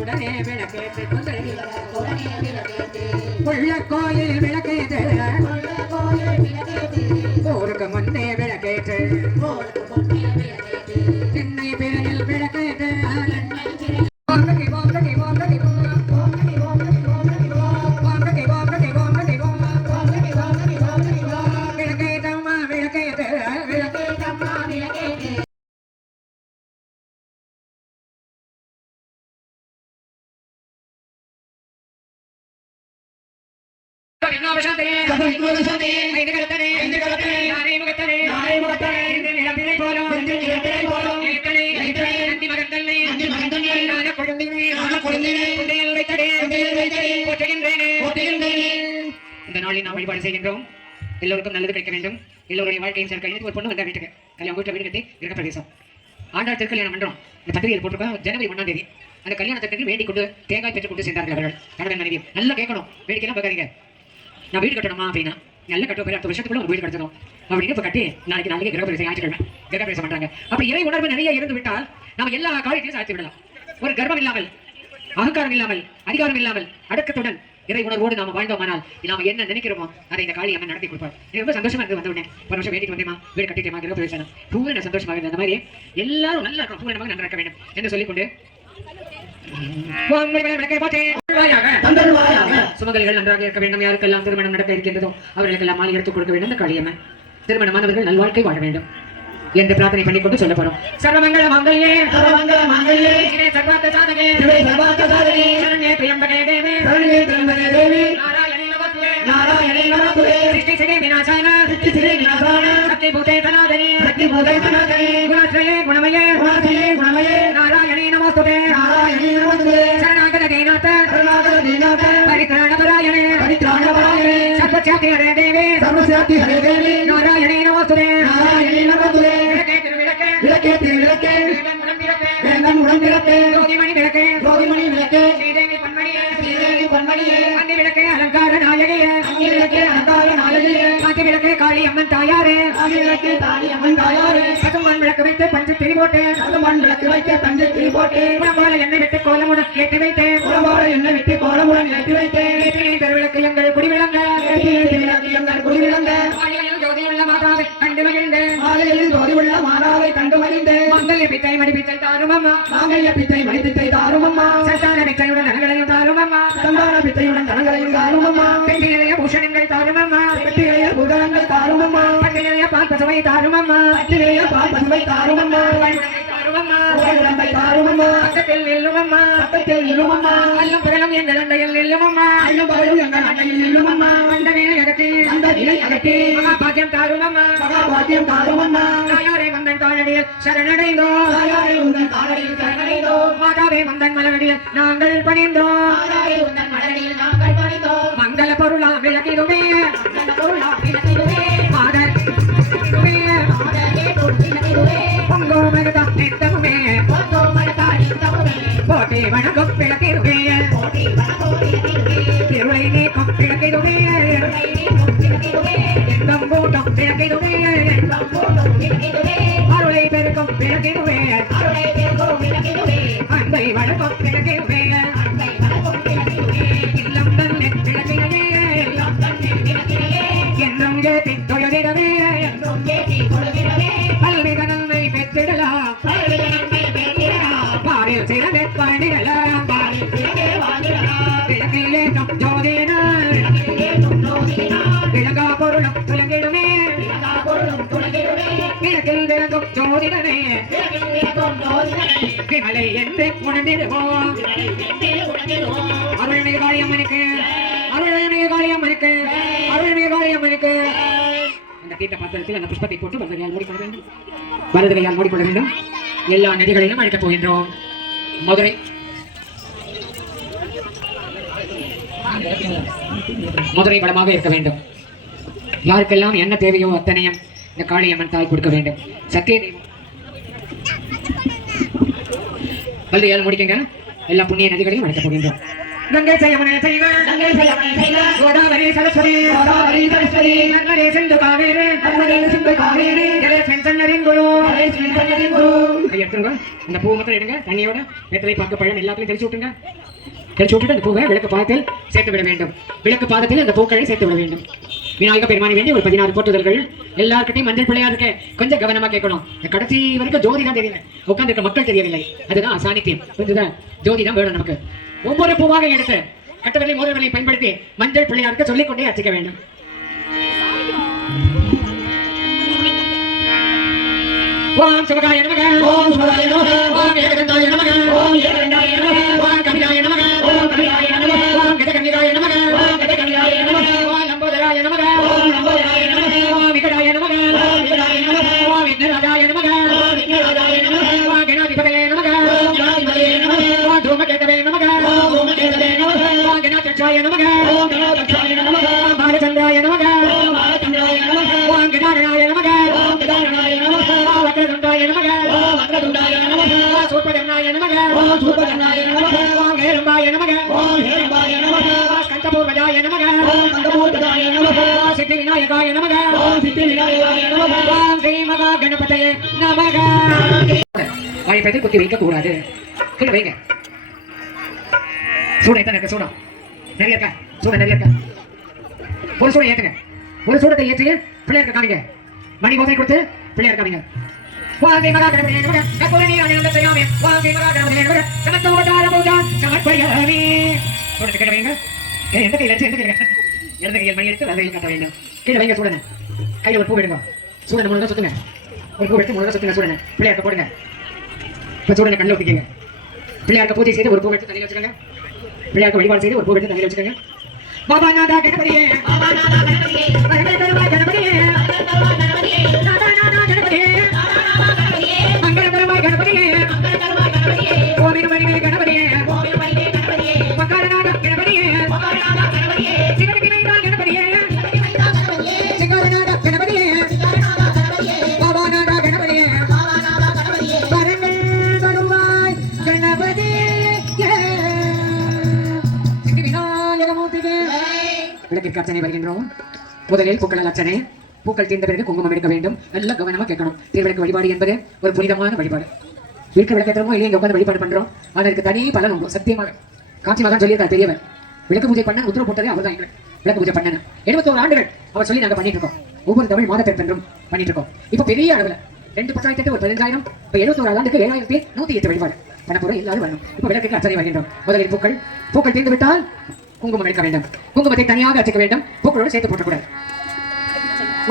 உடனே விளக்கேற்று உள்ள கோயில் விளக்கேற்று ஊருக்கு முன்னே விளக்கேற்று சென்னை பிறையில் விளக்கேற்று இந்த நாளில் நாம் வழிபாடு செய்கின்றோம். எல்லோருக்கும் நல்லது கிடைக்க வேண்டும். எல்லோருடைய வாழ்க்கையும் சேர்க்க ஒரு பொண்ணு வந்தா வீட்டுக்கு கல்யாணம் வீட்டில் வீடு கட்டி கிரக பிரதேசம் ஆண்டாள் திருக்கல்யாணம் மன்றம் இந்த பத்திரிகையில் போட்டிருக்கோம். ஜனவரி 1ஆம் தேதி அந்த கல்யாணத்திற்கு வேண்டிக் கொண்டு தேங்காய் பெற்றுக் கொண்டு சென்றார்கள் அவர்கள். கணவன் மனைவி நல்லா கேட்கணும், வேடிக்கைலாம் பார்க்காதீங்க. நான் வீடு கட்டணுமா அப்படின்னா நல்ல கட்டுவோம், அடுத்த வருஷத்துக்குள்ள ஒரு வீடு கட்டணும் அப்படின்னு இப்போ கட்டி நாளைக்கு கிரகப்பிரவேசம் ஞாயிற்றுக்கிழமை கிரகப்பிரவேசம் பண்றாங்க. அப்ப இறை உணர்வு நிறைய இருந்து விட்டால் நம்ம எல்லா காரியத்தையும் சாதித்து விடலாம். ஒரு கர்வம் இல்லாமல், அகங்காரம் இல்லாமல், அதிகாரம் இல்லாமல், அடக்கத்துடன் இறை உணர்வோடு நாம வாழ்ந்தோமானால் நாம என்ன நினைக்கிறோமோ அதை இந்த காளி அம்மன் நடத்தி கொடுப்பார். ரொம்ப சந்தோஷமா இருந்து வந்த உடனே ஒரு வருஷம் வேண்டிட்டு வந்தேமா, வீடு கட்டிட்டேமா, கிரகப்பிரவேசம் பூரண சந்தோஷமாக இருந்த மாதிரி எல்லாரும் நல்லா இருக்கும், பூரணமாக நன்றாக இருக்க வேண்டும் என்று சொல்லிக்கொண்டு சுமங்கலிகள் நன்றாக இருக்க வேண்டும். யாருக்கெல்லாம் திருமணம் நடக்க இருக்கின்றதோ அவர்களுக்கெல்லாம் மாலை எடுத்துக் கொடுக்க வேண்டும். இந்த காளியம்மன் திருமணமானவர்கள் நல்வாழ்க்கை வாழ வேண்டும் என்று பிரார்த்தனை பண்ணிக்கொண்டு சொல்ல போறோம். சர்வமங்கள மங்கல்யே சர்வமங்கள மங்கல்யே சிவே சர்வார்த்த சாதகே சிவே சர்வார்த்த சாதகே சரண்யே த்ரியம்பகே தேவி சரண்யே த்ரியம்பகே தேவி நாராயணே நமஸ்தே நாராயணே நமஸ்தே சிஷ்டி சிவே விநாசான சிஷ்டி சிவே விநாசான சக்தி பூதே தனாதனி சக்தி பூதே தனாதனி குணத்ரயே குணமயே குணத்ரயே குணமயே நாராயணே நமஸ்தே நாராயணே நமஸ்தே சரணாகத தேநாத சரணாகத தேநாத பரித்ராணபராயணே பரித்ராணபராயணே சர்வச்சாத்தி ஹரே தேவி சர்வச்சாத்தி ஹரே தேவி நாராயணே நமஸ்தே நாராயணே நமஸ்தே அலங்கார நாயகியே காளி அம்மன் தாயாரே பசுமான் விளக்கு வைத்து பஞ்சு திரி போட்டு குளமால எண்ணெய் விட்டு கோலமுடன் ஏற்றி வைத்து திருவிளக்கு எங்கள் குடிவிளங்க ஜோதியுள்ள மாதாவை கண்டு மகிழ்ந்து மங்கல்ய பிச்சை மடி பிச்சை தாருமம்மா சந்தான பிச்சையுடன் தனங்களையும் தாருமம்மா பெட்டியிலேய பூஷணங்கள் தாருமம்மா பட்டியிலேய பால் பசுவை தாருமம்மா பக்கத்தில் நில்லுமம்மா அல்லும் புகழும் எங்கள் அண்டையில் நில்லுமம்மா அண்டவே அகற்றி மகாபாத்தியம் தாருமம்மா தாயாரே மந்தன் காலடியில் சரணடைந்தோம் மாதாவே மந்தன் மலரடியில் நாங்கள் பணிந்தோம் மங்கள பொருளா விளக்கிடுமே மாதர் பொங்கோமருதா நித்தமுமே போட்டி வணக்கம் விளக்கிடுமே திருளை நீக்கம் விளக்கிடுமே எண்ணம் கூட்டம் விளக்கிடுமே அருளை பெருக்கம் விளக்கிடுமே அன்பை வணக்கம் விளக்கிடுமே இல்லம் தன்னை விளக்கினே என்னும் ஏற்றி தொழுதிடவே பல்வித நன்மை பெற்றிடலாம் பாரில் சிறந்த பண்ணிடலாம் விளக்கிலே நம் ஜோதினால் விளங்கா பொருளும் துலங்கிடுமே விளக்கில் விளங்கும் ஜோதிடனே விமலை என்று உணர்ந்திடுவோம் அருள்மிகு காளியம்மனுக்கு இந்த தீர்த்த பாத்திரத்தில் அந்த புஷ்பத்தை போட்டு வலது கையால் மூடிக்கொள்ள வேண்டும். எல்லா நதிகளிலும் அழைக்கப் போகின்றோம். மதுரை பலமாக இருக்க வேண்டும். யாருக்கெல்லாம் என்ன தேவையோ அத்தனையும் இந்த காளியம்மன் தாய் கொடுக்க வேண்டும். சத்திய தெய்வம் வலது முடிக்குங்க. எல்லா புண்ணிய நதிகளையும் அழைக்கப் போகின்றோம். கங்கை செய்யமனே செய்வ கோதாவரி சரஸ்வதி நர்மதே சிந்து காவேரி ஜலே செஞ்சன்னரின் குரு கை எடுத்துருங்க. அந்த பூ மட்டும் எடுங்க. தண்ணியோட வெத்தலை பாக்கு பழம் எல்லாத்தையும் தெளிச்சு விட்டுங்க. தெளிச்சு விட்டுட்டு அந்த பூவை விளக்கு பாதத்தில் சேர்த்து விட வேண்டும். விளக்கு பாதத்தில் அந்த பூக்களை சேர்த்து விட வேண்டும். விநாயக பெருமானி வேண்டி ஒரு 16 போட்டுதல்கள். எல்லாருக்கிட்டையும் மஞ்சள் பிள்ளையா இருக்க கொஞ்சம் கவனமா கேட்கணும். கடைசி வரைக்கும் ஜோதி தான் தெரியல, உட்கார்ந்து மக்கள் தெரியவில்லை. அதுதான் சாநித்தியம். புரிஞ்சுதா? ஜோதி தான் வேணும் நமக்கு. ஒவ்வொரு பூவாக எடுத்து கட்டவிரலை மோதிரங்களை பயன்படுத்தி மஞ்சள் பிள்ளையாருக்கு சொல்லிக்கொண்டே அர்ச்சிக்க வேண்டும். ஓம் சிவகாய நமக. ஓம் சிவகாய நமக. ஓம் ஏகதந்தாய நமக. ஓம் ஏகதந்தாய நமக. ஓம் கபிலாய நமக. ஓம் கபிலாய நமக. ஓம் கஜகன்னிகாய நமக. ஓம் கஜகன்னிகாய நமக. ஓம் லம்போதராய நமக. ஓம் லம்போதராய நமக. ஓம் விகடாய நமக. ஓம் விகடாய நமக. ஓம் விக்னராஜாய நமக. ஓம் விக்னராஜாய நமக. ஓம் கணாதிபதயே நமக. ஓம் கணாதிபதயே நமக. ஓம் தூமகேதவே நமக. ஓம் தூமகேதவே நமக. ஓம் கணாதட்சாய நமக. ஓம் கணாதட்சாய நமக. ஓம் பாலச்சந்திராய நமக. ஓம் பாலச்சந்திராய நமக. ஓம் கணாதனாய நமக. ஓம் கணாதனாய நமக. ஓம் வக்ரதுண்டாய நமக. ஓம் வக்ரதுண்டாய நமக. ஓம் சூர்பகர்ணாய நமக. ஓம் சூர்பகர்ணாய நமக. ஓம் ஹேரம்பாய நமக. ஓம் ஹேரம்பாய நமக. ஓம் ஸ்கந்தபூர்வஜாய நமக. ஓம் ஸ்கந்தபூர்வஜாய நமக. ஓம் சித்தி விநாயகாய நமக. ஓம் சித்தி விநாயகாய நமக. ஓம் ஸ்ரீ மகா கணபதயே நமக. வாய்ப்பை குத்தி வைக்க கூடாது. கீழே வைங்க. சூடம் எத்தனை இருக்கு? சூடம் நிறைய இருக்கா? சூடம் நிறைய இருக்கா? ஒரு சூடம் ஏற்றுங்க. ஒரு சூடத்தை ஏற்றி பிள்ளையாருக்கு காமிங்க. மணி மோசை கொடுத்து பிள்ளையார் காமிங்க. வாங்கி மகா கணபதியே நமக. கற்பூரணி ஆனந்த செய்யாமே. வாங்கி மகா கணபதியே நமக. சமத்துவதார பூஜா சமர்ப்பயாமி. சூடத்தை கீழே வைங்க. எந்த கையில் எந்த கையில் இடது கையில் மணி எடுத்து வகையில் காட்ட வேண்டும். கீழே வைங்க சூடனை. கையில் ஒரு பூ எடுங்க. சூடனை முழுதாக சுத்துங்க. ஒரு பூ எடுத்து முழுதாக சுத்துங்க. சூடனை பிள்ளையாருக்கு போடுங்க. இப்போ சூடனை கண்ணில் ஊற்றிக்கங்க. பிள்ளையாருக்கு பூஜை செய்து ஒரு பூ எடுத்து தண்ணியில் வச்சுக்கோங்க. பிள்ளையாருக்கு வழிபாடு செய்து ஒரு பூ எடுத்து தண்ணியில் வச்சுக்கோங்க. பாபா நாதா கணபதியே. பாபா நாதா கணபதியே. வரங்கள் தருவாய் கணபதியே. நாதா நாதா கணபதியே. மங்களம் தருவாய் கணபதியே. ஓமிரு மணிகளே கணபதியே. மகாரநாத கணபதியே. சிவனுக்கு மைந்தா கணபதியே. சிங்காரநாத கணபதியே. பாபா நாதா கணபதியே. வரங்கள் தருவாய் கணபதியே. சித்தி விநாயகமூர்த்தியே. விளக்கிற்கு அர்ச்சனை வருகின்றோம். முதலில் பூக்கள் அர்ச்சனை. பூக்கள் தீர்ந்த பிறகு குங்குமம் எடுக்க வேண்டும். நல்ல கவனமா கேட்கணும். திருவிளக்கு வழிபாடு என்பது ஒரு புனிதமான வழிபாடு. வீட்டு விளக்கேற்றமோ இல்லையா இங்கே உட்காந்து வழிபாடு பண்றோம். அதற்கு தனி பலன் உண்டு. சத்தியமாக காட்சி மகான் சொல்லியிருக்கார் பெரியவர். விளக்கு பூஜை பண்ண உத்தரவு போட்டதே அவர் தான். விளக்கு பூஜை பண்ண 71 ஆண்டுகள் அவர் சொல்லி நாங்கள் பண்ணிட்டு இருக்கோம். ஒவ்வொரு தமிழ் மாதப்பெருந்தும் பண்ணிட்டு இருக்கோம். இப்போ பெரிய அளவில் 2 பஞ்சாயத்து ஒரு 15,000. இப்போ 71 ஆண்டுக்கு 7,108 வழிபாடு பண்ண போறோம். எல்லாரும் வரணும். இப்போ விளக்குக்கு அர்ச்சனை வருகின்றோம். முதலில் பூக்கள் தீர்ந்து விட்டால் குங்குமம் எடுக்க வேண்டும். குங்குமத்தை தனியாக அர்ச்சிக்க வேண்டும். பூக்களோடு சேர்த்து போட்டக்கூடாது.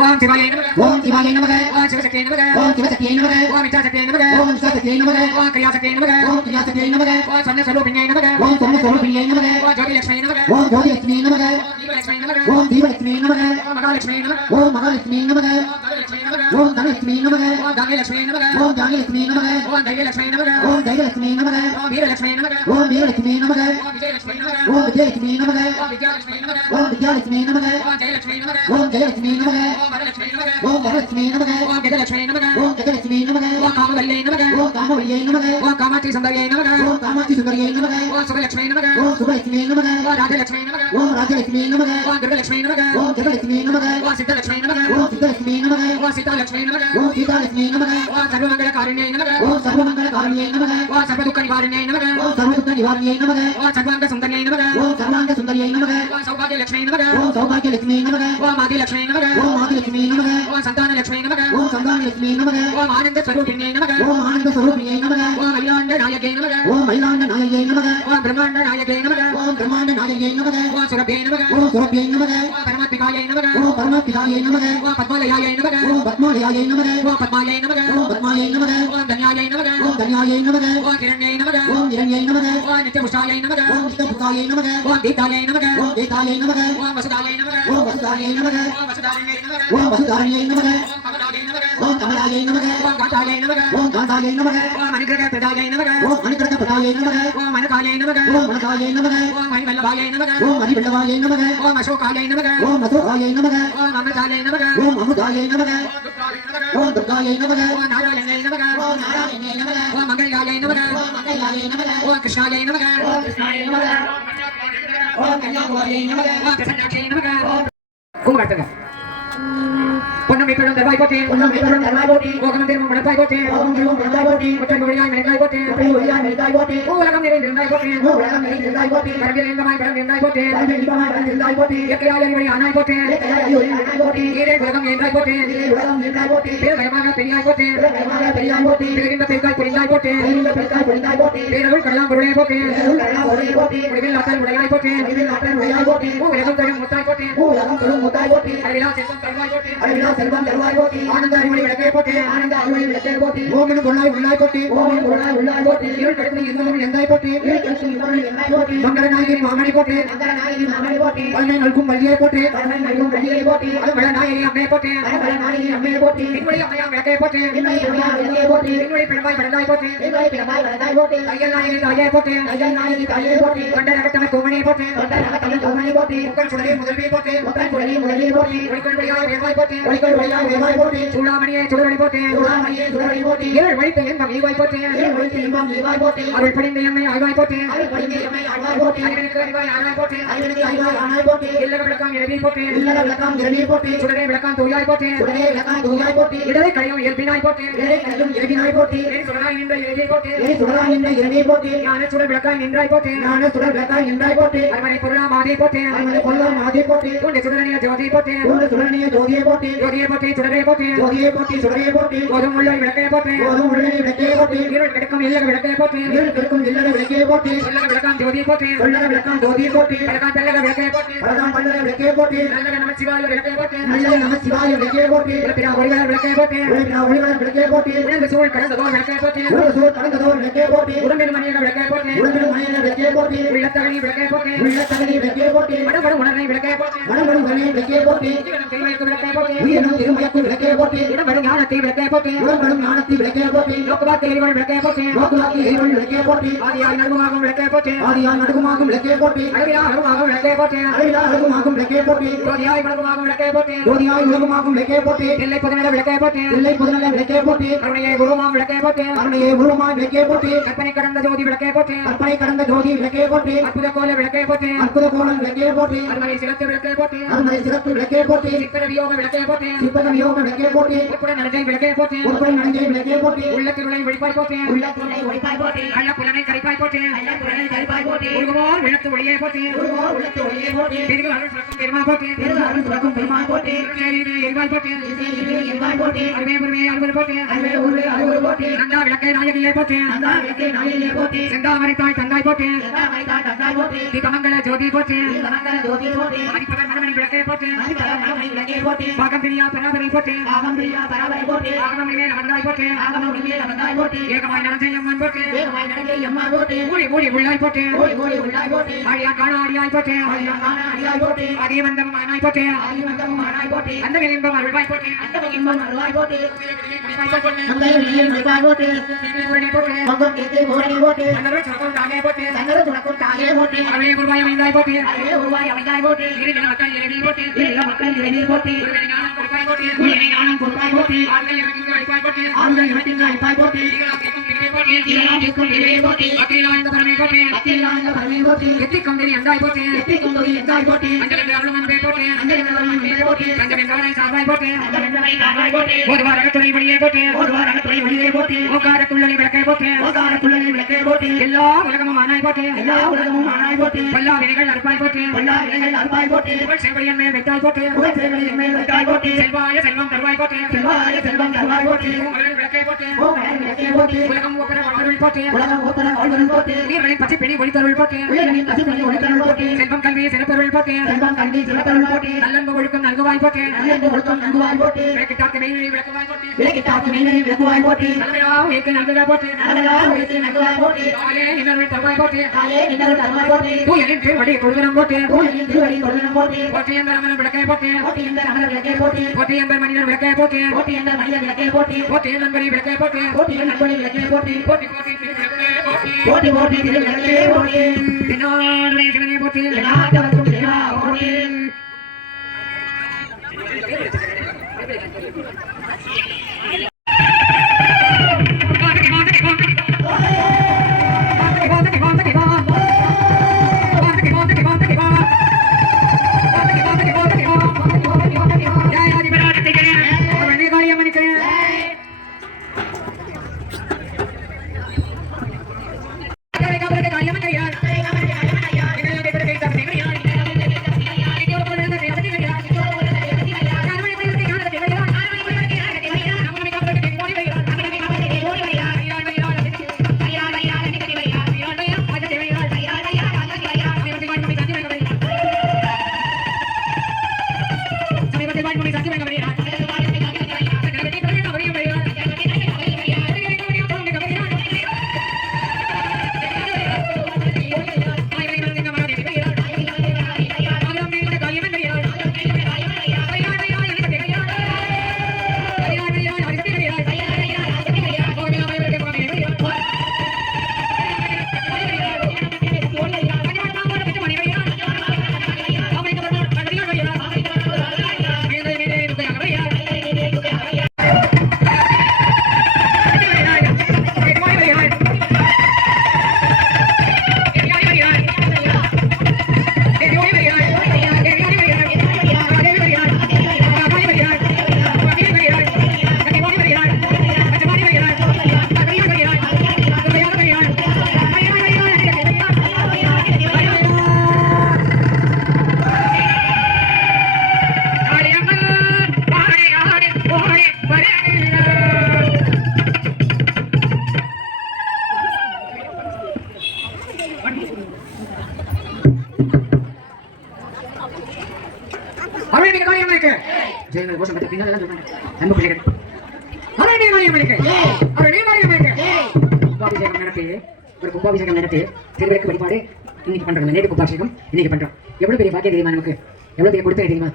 ஓம் சிவாய நமக. ஓம் சிவாய நமக. ஓம் சிவசக்தியே நமக. ஓம் சிவசக்தியே நமக. ஓம் இச்சாசக்தியே நமக. ஓம் இச்சாசக்தியே நமக. ஓம் கிரியாசக்தியே நமக. ஓம் கிரியாசக்தியே நமக. ஓம் சொன்ன ஸ்வரூபிணியே நமக. ஓம் சொன்ன ஸ்வரூபிணியே நமக. ஓம் ஜோதிலட்சுமியே நமக. ஓம் ஜோதிலட்சுமியே நமக. ஓம் தீபலட்சுமியே நமக. ஓம் தீபலட்சுமியே நமக. ஓம் மகாலட்சுமியே நமக. ஓம் மகாலட்சுமியே நமக. ஓம் தனலட்சுமியே நமக. ஓம் தனலட்சுமியே நமக. ஓம் தானியலட்சுமியே நமக. ஓம் தைரியலட்சுமியே நமக. ஓம் தைரியலட்சுமியே நமக. ஓம் வீரலட்சுமியே நமக. ஓம் வீரலட்சுமியே நமக. ஓம் விஜயலட்சுமியே நமக. ஓம் விஜயலட்சுமியே நமக. ஓம் வித்யாலட்சுமியே நமக. ஓம் வித்யாலட்சுமியே நமக. ஓம் ஜெயலட்சுமியே நமக. ஓம் ஜெயலட்சுமியே நமக. ஓம் வரலட்சுமியே நமக. ஓம் வரலட்சுமியே நமக. ஓம் கஜலட்சுமியே நமக. ஓம் கஜலட்சுமியே நமக. ஓம் காமவல்லியே நமக. ஓம் காமவல்லியே நமக. ஓம் காமாட்சி சுந்தரியே நமக. ஓம் காமாட்சி சுந்தரியே நமக. ஓம் சுபலட்சுமியே நமக. ஓம் சுபலட்சுமியே நமக. ஓம் ராஜலட்சுமியே நமக. ஓம் ராஜலட்சுமியே நமக. ஓம் துர்கலட்சுமியே நமக. ஓம் துர்கலட்சுமியே நமக. ஓம் சித்தலட்சுமியே நமக. ஓம் சித்தலட்சுமியே நமக. ஓம் சீதாலட்சுமியே நமக. ஓம் சீதாலட்சுமியே நமக. ஓம் சர்வமங்கலகாரிண்யே நமக. ஓம் சர்வமங்கலகாரிண்யே நமக. ஓம் சர்வதுக்க நிவாரண்யே நமக. ஓம் சர்வதுக்க நிவாரண்யே நமக. ஓம் சர்வாங்க சுந்தரியே நமக. ஓம் சர்வாங்க சுந்தரியே நமக. ஓம் சௌபாகியலட்சுமியே நமக. ஓம் சௌபாகியலட்சுமியே நமக. ஓம் ஆதிலட்சுமியே நமக. ஓம் ஆதிலட்சுமியே நமக. ஓம் சந்தானலட்சுமியே நமக. ஓம் சந்தானலட்சுமியே நமக. ஓம் ஆனந்த ஸ்வரூபிணியே நமக. ஓம் ஆனந்த ஸ்வரூபிணியே நமக. ஓம் அகிலாண்ட நாயகே நமக. ஓம் அகிலாண்ட நாயகே நமக. ஓம் பிரம்மாண்ட நாயகே நமக. ஓம் பிரம்மாண்ட நாயகே நமக. ஓம் சுரபே நமக. ஓம் சுரபே நமக. ஓம் பரமாத்மிகாயே நமக. ஓம் பரமாத்மிகாயே நமக. ஓம் பத்மாலயாயே நமக. ஓம் பத்மாலயாயே நமக. ஓம் பத்மாயே நமக. ஓம் பத்மாயே நமக. ஓம் தன்யாயே நமக. ஓம் தன்யாயே நமக. ஓம் கிரண்யே நமக. ஓம் கிரண்யே நமக. ஓம் நித்யபுஷ்டாயே நமக. ஓம் நித்யபுஷ்டாயே நமக. ஓம் தீதாயே நமக. ஓம் தீதாயே நமக. ஓம் வசுதாயே நமக. ஓம் வசுதாயே நமக. ஓம் வசுதாரண்யே நமக. ஓம் வசுதாரண்யே நமக. ஓம் கமலாயே நமக. ஓம் கமலாயே நமக. ஓம் காந்தாயே நமக. ஓம் காந்தாயே நமக. ஓம் அனுக்கிரக பிரதாயே நமக. ஓம் அனுக்கிரக பிரதாயே நமக. ஓம் மனகாயே நமக. ஓம் மனகாயே நமக. ஓம் மணிவல்லபாயே நமக. ஓம் மணிவல்லபாயே நமக. ஓம் அசோகாயே நமக. ஓம் அசோகாயே நமக. ஓம் அமிர்தாயே நமக. ஓம் அமிர்தாயே நமக. ஓம் துர்காயே நமக. ஓம் நாராயணே நமக. ஓம் நாராயணே நமக. ஓம் மங்களாயே நமக. ஓம் மங்களாயே நமக. ஓம் கிருஷ்ணாயே நமக. ஓம் கிருஷ்ணாயே நமக. ஓம் கன்யாகுமாரியே நமக. ஓம் பிரசன்னாட்சியே நமக. குங்குமம் எடுத்துங்க. பொன்னமை பிழந்த தருவாய் போற்றி போகம் திரும்பும் மனத்தாய் போற்றி முற்றம் ஒழியாய் மெலிந்தாய் போற்றி உலகம் நிறைந்திருந்தாய் போற்றி பரவியல் எங்கமாய் பரவியிருந்தாய் போற்றி இயற்கையால் அறிவழி ஆனாய் போற்றி ஈரே உலகம் என்றாய் போற்றி பேரமாக பெரியாய் போற்றி பேரிந்த பெருக்காய் புரிந்தாய் போற்றி பேரருள் கடலாம் பொருளே போற்றி முடிவில் ஆற்றல் உடையாய் போற்றி உலகம் தரும் முத்தாய் போற்றி அறிவிலா செல்வம் தருவாய் போற்றி ஆனந்த அறிவழி விளக்கே போற்றி ஓமனு பொருளாய் உள்ளாய் போற்றி இருள் கடக்கும் எந்தமும் எந்தாய் போற்றி மங்கள நாயகி மாமணி போற்றி வல்மை நல்கும் வள்ளியை போற்றி அருமள நாயகி அம்மையை போற்றி பின்வழி அம்மையா விளக்கே போற்றி பின்வழி பெருமாய் படந்தாய் போற்றி தையல் நாயகி தாயை போற்றி கண்ட நகத்தமை கோமணியை போற்றி முக்கல் சுடரே முதல்வியை போற்றி ஒளிக்கொள் வழியாய் வேவாய் போற்றி சூடாமணியை சுடரொளி போற்றி ஏழு வழித்த எங்கம் ஈவாய் போற்றி அருள் படிந்த எம்மை ஆய்வாய் போற்றி அறிவனுக்கு அறிவாய் ஆனாய் போற்றி இல்லக விளக்கம் இரவி போற்றி சுடரே விளக்கம் தூயாய் போற்றி இடரை கழியும் இயல்பினாய் போற்றி சுடராய் நின்ற இரவியை போற்றி ஞான சுடர் விளக்காய் நின்றாய் போற்றி அருமனை பொருளா மாதை போற்றி உன்னை சுடரணிய ஜோதியை போற்றி சுடரே போற்றி ஓதும் உள்ளை விளக்கையை போற்றி இருள் கிடக்கும் இல்லக விளக்கையை போற்றி இல்லக விளக்கம் ஜோதியை போற்றி விளக்கம் தெல்லக விளக்கையை போற்றி நல்லக நம சிவாய விளக்கையை போற்றி பிறப்பினா ஒளிவள விளக்கையை போற்றி உணர்வு சூழ் கடந்ததோர் விளக்கையை போற்றி உடம்பில் மணியக விளக்கையை போற்றி உள்ளத்தகனி விளக்கையை போற்றி மடமடு உணர்வை விளக்கையை போற்றி உயிரினும் திருமயக்கு விளக்கையை போற்றி இடமடு ஞானத்தை விளக்கையை போற்றி நோக்குவாக்கு எரிவள் விளக்கையை போற்றி ஆதியாய் நடுமாகும் விளக்கையை போற்றி அழகியா அழுமாகும் விளக்கையை போற்றி ஜோதியாய் உலகமாகும் விளக்கையை போற்றி எல்லை புதனல விளக்கையை போற்றி கருணையை உருவமாம் விளக்கையை போற்றி கற்பனை கடந்த ஜோதி விளக்கையை போற்றி அற்புத கோல விளக்கையை போற்றி அருமனை சிறப்பு விளக்கையை போற்றி சிற்பன வியோக விளக்கையை போற்றி உட்பட நலஞ்சை விளக்கையை போற்றி உள்ளத்திருளை ஒளிப்பாய் போற்றி கள்ள புலனை கரைப்பாய் போற்றி உருகுவோர் விளக்கு ஒளியை போற்றி பெருகு அருள் சுரக்கும் பெருமா போற்றி எரிவாய் போற்றி அருமே புருமே அருள் போற்றி நந்தா விளக்கை நாயகியை போற்றி செந்தாமரை தாய் தந்தாய் போற்றி தீபமங்கல ஜோதி போற்றி மணிப்பகல் மணமணி விளக்கையை போற்றி பாகம் பிரியா பராபரை போற்றி ஆகமம் மேல் அமர்ந்தாய் போற்றி ஏகமாய் நடஞ்சை அம்மன் போற்றி ஊழி உள்ளாய் போற்றி ஆழியா காண ஆடியாய் போற்றி ஆதியமந்தம் ஆனாய் போற்றி அந்த இன்பம் அருள்வாய் போற்றி எல்லா உலகமும் ஆனாய் போற்றி பல்லா வினைகள் அறுப்பாய் போற்றி செல்வழியன் மேல் வைத்தாய் போற்றி செல்வாய செல்வம் தருவாய் போற்றி உலகம் ஒப்பர வாழ்வருள் போற்றி உயிர்களின் பச்சை பிணி ஒளித்தருள் போற்றி செல்வம் கல்வி சிறப்பருள் போற்றி நல்லன்பு ஒழுக்கம் நல்குவாய் போற்றி விளக்கிட்டாக்கு மெய்வழி விளக்குவாய் போற்றி நல்லவிழா உயிர்க்கு நல்குக போற்றி காலே நின்னருள் தருவாய் போற்றி தூயனின் திருவடி கொள்கனம் போற்றி போற்றி என்ற அமரன் விளக்கை போற்றி என்ற மனிதன் விளக்கை போற்றி போற்றி என் நண்பரி விளக்கை போற்றி பின்னோடுடைய சிவனை போற்றி சொல்றது கோஷம் பத்தி பின்னால எல்லாம் சொல்றாங்க. அன்பு பிள்ளைகள் அரணே மாரியம்மனுக்கு கும்பாபிஷேகம் நடத்தி ஒரு கும்பாபிஷேகம் நடத்தி திருவிளக்கு வழிபாடு இன்னைக்கு பண்றோம். நேற்று கும்பாபிஷேகம் இன்னைக்கு பண்றோம். எவ்வளவு பெரிய பாக்கியம் தெரியுமா நமக்கு? எவ்வளவு பெரிய கொடுப்பே தெரியுமா?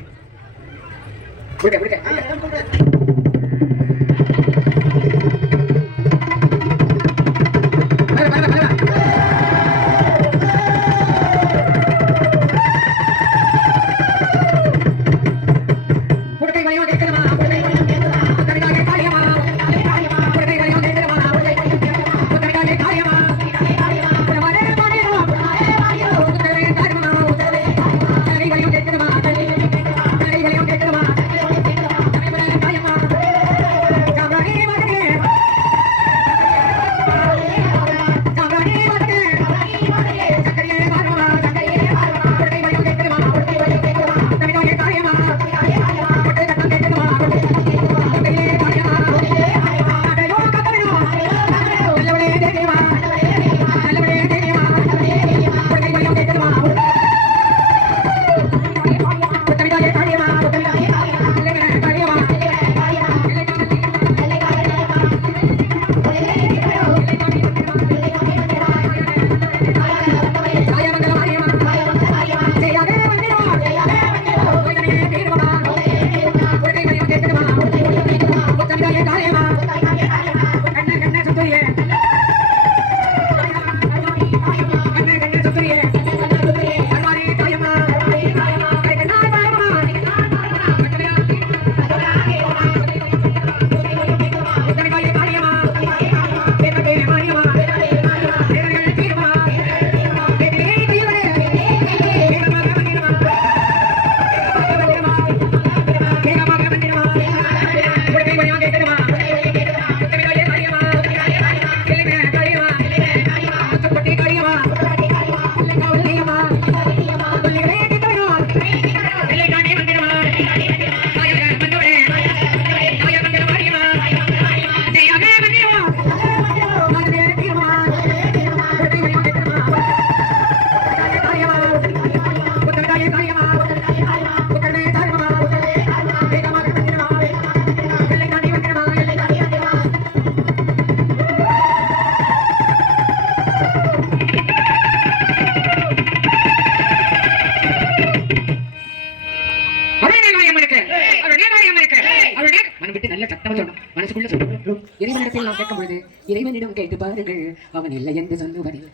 இறைவனிடம் கேட்டு பாருங்கள், அவன் இல்லை என்று சொல்லுவதில்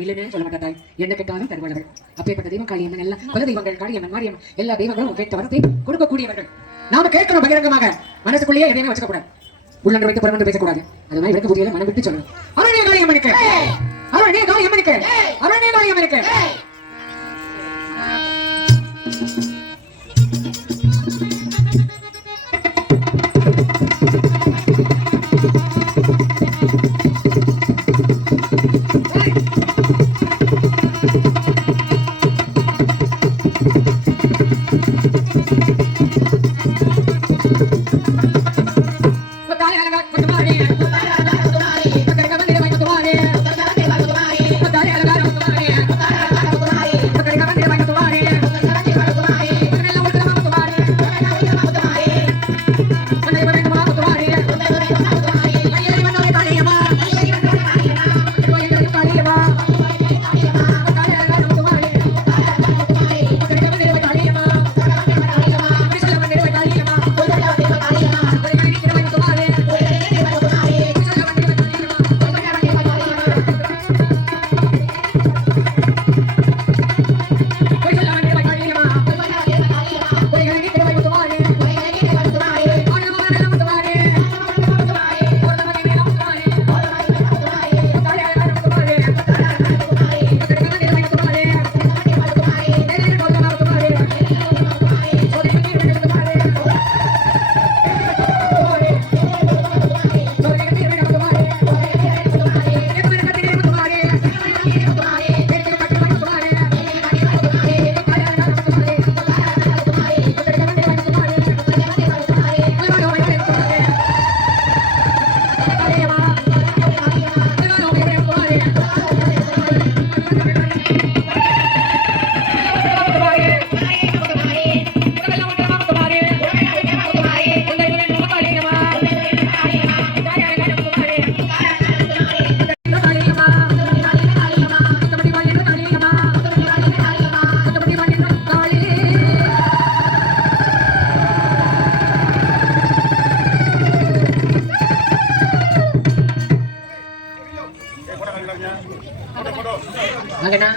இல்லைன்னு சொல்ல மாட்டாய். என்ன கேட்டாலும் தருவார்கள். அப்பேற்பட்ட தெய்வம் காளியம்மன், எல்லாம் பல தெய்வங்கள், காளியம்மன், மாரியம்மன், எல்லா தெய்வங்களும் கேட்ட வரத்தை கொடுக்கக்கூடியவர்கள். நாம கேட்கணும் பகிரங்கமாக, மனசுக்குள்ளேயே எதையுமே வச்சுக்கூடாது, உள்ளன்று வைத்து புறமன்று பேசக்கூடாது. அது மாதிரி விளக்கு புதியில மனம் விட்டு சொல்லணும். அரணே காளியம்மனுக்கு, அரணே காளியம்மனுக்கு, அரணே காளியம்மனுக்கு. வாங்கண்ணா.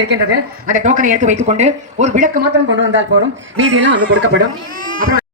இருக்கின்றது. அந்த டோக்கனை எடுத்து வைத்துக் கொண்டு ஒரு விளக்கு மாத்திரம் கொண்டு வந்தால் போதும், மீதியெல்லாம் அங்கு கொடுக்கப்படும். அப்புறம்